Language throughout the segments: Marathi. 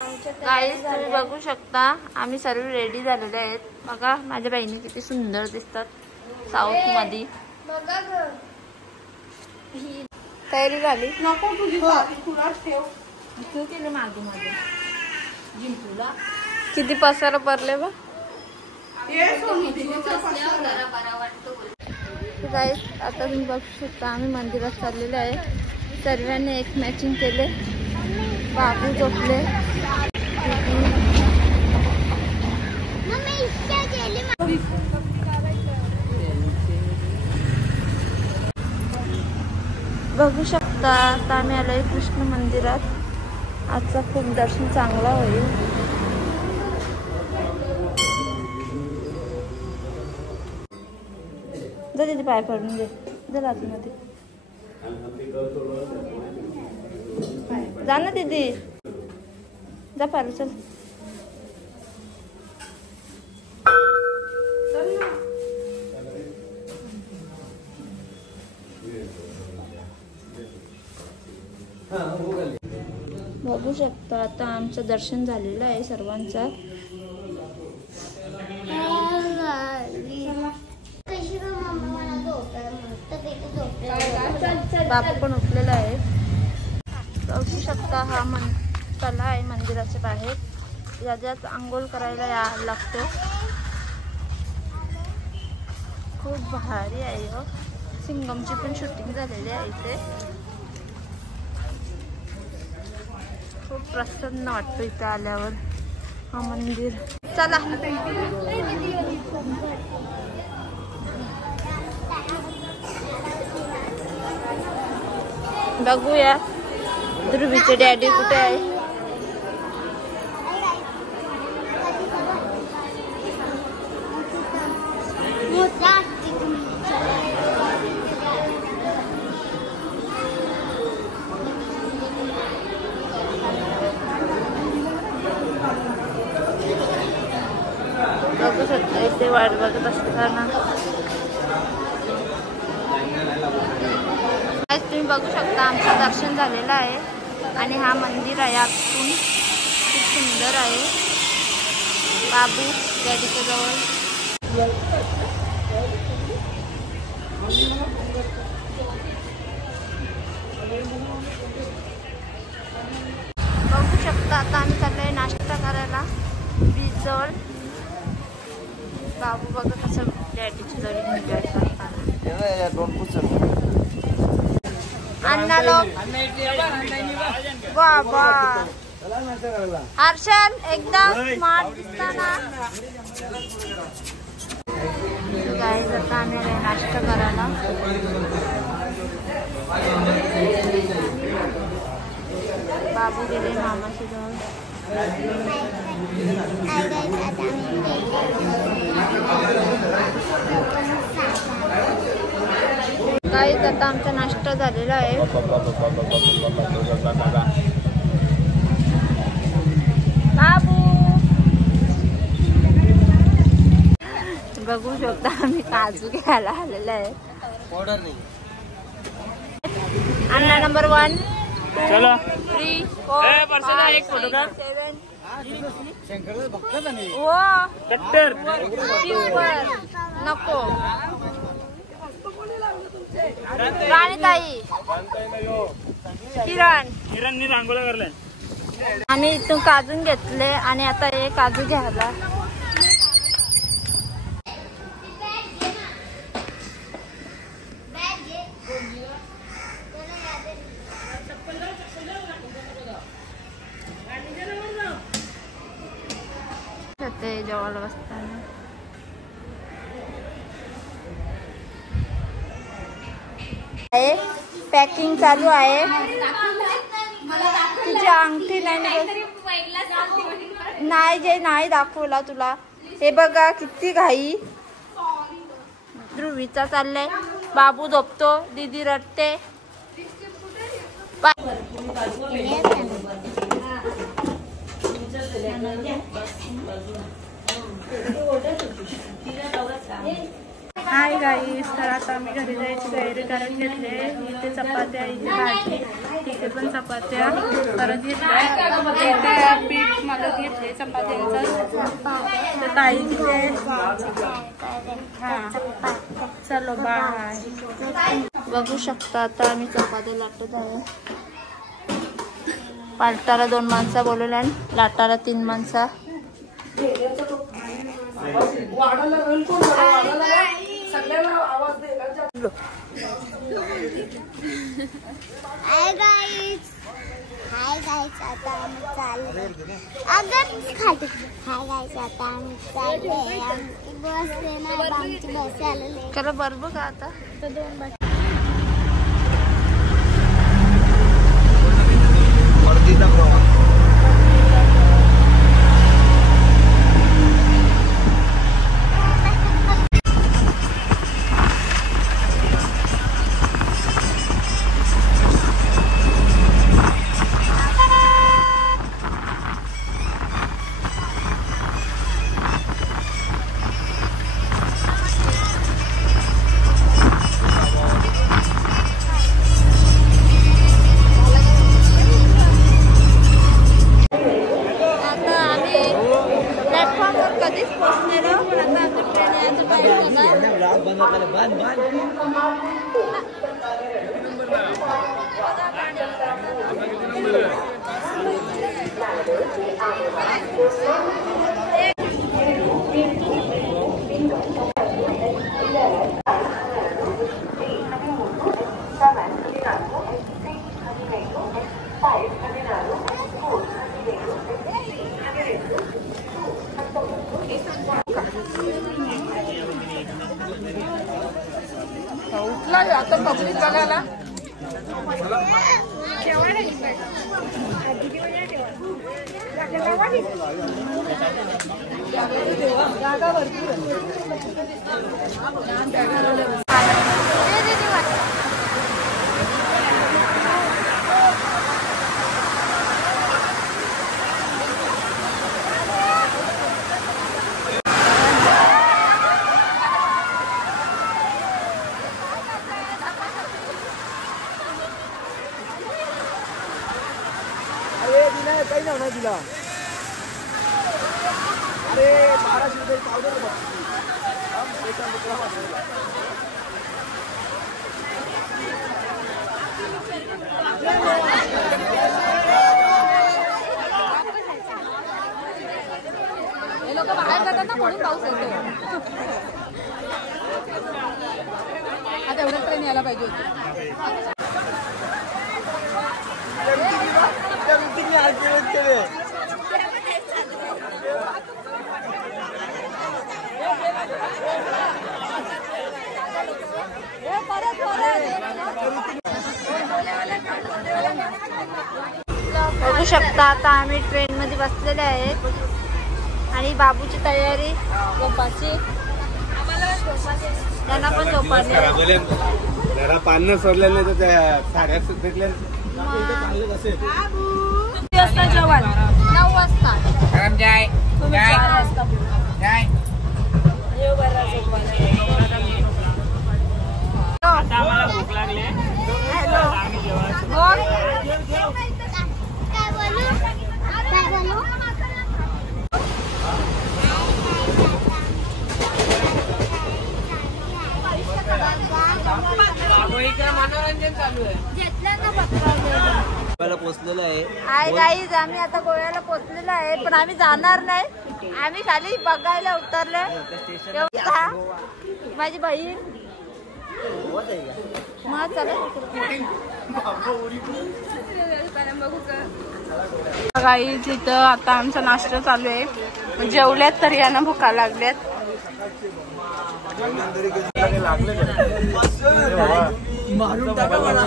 गाईस तुम्ही बघू शकता आम्ही सर्व रेडी झालेले आहेत। बघा माझ्या बहिणी किती सुंदर दिसतात साऊथ मध्ये। तयारी झाली नको तुझी तुला ठेव तू केलं मागू माझं जिंतूला किती पसारा पडले बा। गाईस आता तुम्ही बघू शकता आम्ही मंदिरात चाललेलो आहे। सर्वांनी एक मॅचिंग केले। बाबू झोपले। बघू शकता आता आम्ही आलोय कृष्ण मंदिरात। आजचा खूप दर्शन चांगला होईल। जा तिथे पाय पडून दे जा आतमध्ये जा ना दीदी जा पारू चल। बघू शकता आता आमचं दर्शन झालेलं आहे सर्वांचा। बाबू पण उठलेला आहे। बघू शकता हा तला आहे मंदिराच्या बाहेर। याच्यात आंघोळ करायला यायला लागतो। खूप भारी आहे। सिंगमची पण शूटिंग झालेली आहे इथे। खूप प्रसन्न वाटतं इथे आल्यावर हा मंदिर। चला बघूया ध्रुवीचे डॅडी कुठे आहे। बघू शकता इथे वाट बघत असताना तुम्ही बघू शकता आमचं दर्शन झालेलं आहे। आणि हा मंदिर आहे आतून खूप सुंदर आहे। बाबू डॅडीच्या जवळ बघू शकता आता आम्ही चाललोय नाश्ता करायला बीच जवळ। बाबू बघा कसं डॅडीची जवळ एन्जॉय करताना। अन्ना लोग बाबा हर्षल एकदम स्मार्ट दिसताना। गाईज आता आम्ही नाश्ता करायला। बाबू गेले मामाच्या जवळ। गाईज आता आमचा नाश्ता झालेला आहे। बाबू बघू शकता आम्ही काजू घ्यायला आलेला आहे। अन्ना नंबर 1 चलो 3 4 एक फोटो का 7 नको राणीताई किरण रांगोळ्या करल्या। आणि इथून काजू घेतले आणि आता हे काजू घ्यायला। जेवायला बसताना पॅकिंग चालू आहे। तुझी अंगठी नाही दाखवला तुला। हे बघा किती घाई। ध्रुवीचा चाललाय। बाबू झोपतो दीदी रडते। हाय गाईस, तर आता आम्ही घरी जायची तयारी करून घेतली। इथे चपाती आहे, भाजी, तिथे पण चपात्या परत घेतल्या. पीठ मला घेतले चपात्यांचं. तर ताई तिथे. हां चलो बाय. बघू शकता आता आम्ही चपात्या लाटत आहे. पालटाला 2 माणसं बोलवल्या आणि लाटाला 3 माणसं. हाय गाइस आता आम्ही चाललो. अगं खाते. हाय गाइस आता आम्ही चाललोय. आमची बस आहे ना, आमची बस आलेली आहे. खरं बरोबर का आता तर 2 बस. उठला आता पब्लिक बघायला. काही नाही दिला. अरे 1200 रुपये पावडर हे लोक बाहेर जातात ना म्हणून पाऊस येतो. आता एवढं ट्रेन यायला पाहिजे होती. बघू शकता आता आम्ही ट्रेन मध्ये बसलेले आहे आणि बाबूची तयारी झोपाची. त्यांना पण झोपाले. जरा पान सोडल्या नाही तर त्या साड्या सुटल्या. किती वाजता जेवण? 9 वाजता. तुम्ही 4 वाजता. आता आम्हाला भूक लागली. हॅलो बोल. काय बोलू? मनोरंजन चालू आहे. पोचलेलं आहे. हाय गाईज, आम्ही आता गोव्याला पोहोचलेलो आहे पण आम्ही जाणार नाही. आम्ही खाली बघायला उतरले. माझी बहीण मग चला गाईज इथं आता आमचा नाश्ता चालू आहे. जेवल्यात तर यांना भुका लागल्यात. मारून टाका मला.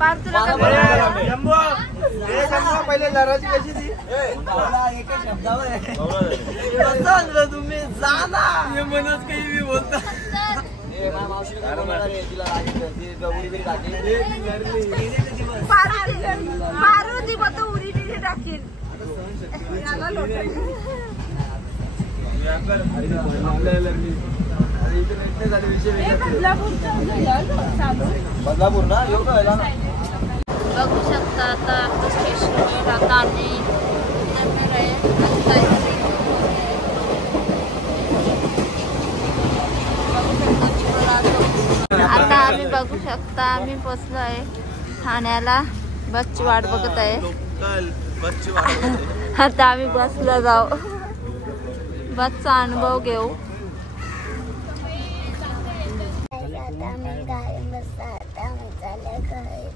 पार तुला पहिले लढाची कशी ती एका शब्दावर तुम्ही जा ना. मनोज काही मी बोलता. मारुती मत उडी टाकील. बदलापूर ना योग ना बघू शकता आता स्टेशनवर आता आम्ही उतरणार आहे आणि काहीतरी आता आम्ही बघू शकता आम्ही पोचलो आहे ठाण्याला. बसची वाट बघत आहे. आता आम्ही बसला जाऊ बसचा अनुभव घेऊ. आता आम्ही गाडी बसता आता आम्ही चालले घरी.